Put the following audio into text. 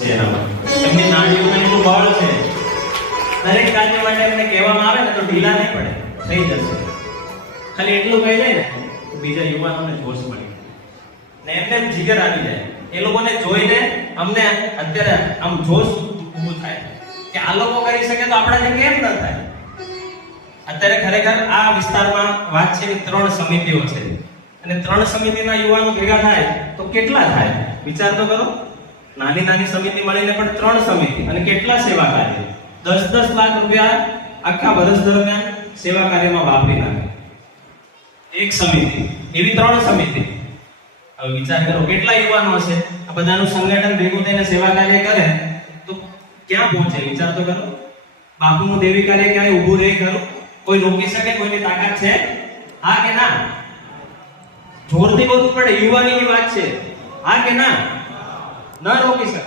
છે એનામાં એમની નાડીઓમાં એટલું બળ છે, દરેક કાર્ય માટે એમને કહેવામાં આવે ને તો ઢીલા નહીં પડે, થઈ જશે. ખાલી એટલું કહી જાય ને બીજા યુવાનોને જોશ મળે ને એમને જીગર આવી જાય. એ લોકોને જોઈને અમને અત્યારે આમ જોશ ઊભું થાય કે આ લોકો કરી શકે તો આપણાથી કેમ ન થાય. અત્યારે ખરેખર આ વિસ્તારમાં વાત છે કે 3 સમિતિઓ છે અને 3 સમિતિના યુવાનો ભેગા થાય તો કેટલા થાય વિચાર તો કરો. નાની નાની સમિતિ મળીને પણ 3 સમિતિ અને કેટલા સેવા કાર્ય, 10-10 લાખ રૂપિયા આખા વર્ષ દરમિયાન સેવા કાર્યમાં વાપરી નાખે એક સમિતિ. એવી 3 સમિતિ. હવે વિચાર કરો કેટલા યુવાનો હશે, આ બધાનું સંગઠન ભેગું થઈને સેવા કાર્ય કરે તો ક્યાં પહોંચે વિચાર તો કરો. બાપુનું દેવી કાર્ય ક્યાંય ઊભું રહે ખરું? કોઈ રોકી શકે? કોઈની તાકાત છે? હા કે ના? જોરથી બોલવું પડે, યુવાનીની વાત છે. હા કે ના? ન રોકી શકે.